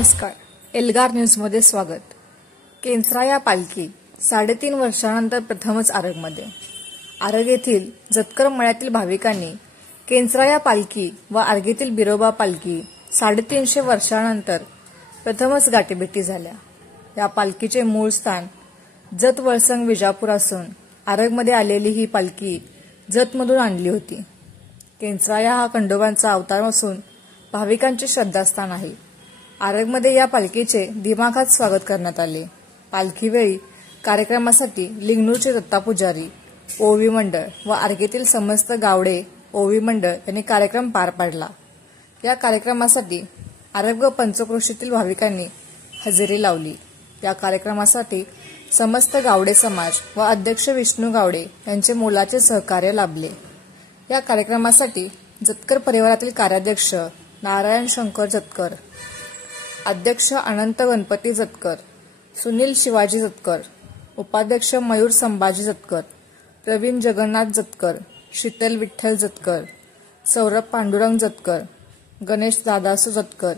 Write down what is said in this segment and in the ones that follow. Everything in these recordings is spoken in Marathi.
नमस्कार, एल्गार न्यूजमध्ये स्वागत. केंचराया पालखी 3.5 वर्षांनंतर प्रथमच आरगमध्ये. आरग येथील जतकर मळ्यातील भाविकांनी केंचराया पालखी व आरगेतील बिरोबा पालखी 350 वर्षांनंतर प्रथमच गाठीभेटी झाल्या. या पालखीचे मूळ स्थान जत वळसंग विजापूर असून आरगमध्ये आलेली ही पालखी जतमधून आणली होती. केंचराया हा खंडोबांचा अवतार असून भाविकांचे श्रद्धास्थान आहे. आरगमध्ये या पालखीचे दिमाखात स्वागत करण्यात आले. पालखीवेळी कार्यक्रमासाठी लिंगनूरचे दत्ता पुजारी, ओवी मंडळ व आरगेतील समस्त गावडे ओवी मंडळ यांनी कार्यक्रम पार पाडला. या कार्यक्रमासाठी आरग व पंचक्रोशीतील भाविकांनी हजेरी लावली. या कार्यक्रमासाठी समस्त गावडे समाज व अध्यक्ष विष्णू गावडे यांचे मोलाचे सहकार्य लाभले. या कार्यक्रमासाठी जतकर परिवारातील कार्याध्यक्ष नारायण शंकर जतकर, अध्यक्ष अनंत गणपती जतकर, सुनील शिवाजी जतकर, उपाध्यक्ष मयूर संभाजी जतकर, प्रवीण जगन्नाथ जतकर, शीतल विठ्ठल जतकर, सौरभ पांडुरंग जतकर, गणेश दादासू जतकर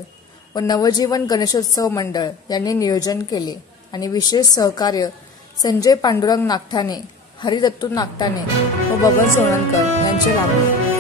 व नवजीवन गणेशोत्सव मंडळ यांनी नियोजन केले आणि विशेष सहकार्य संजय पांडुरंग नागठाणे, हरिदत्तू नागठाणे व बबन सोननकर यांचे लाभले.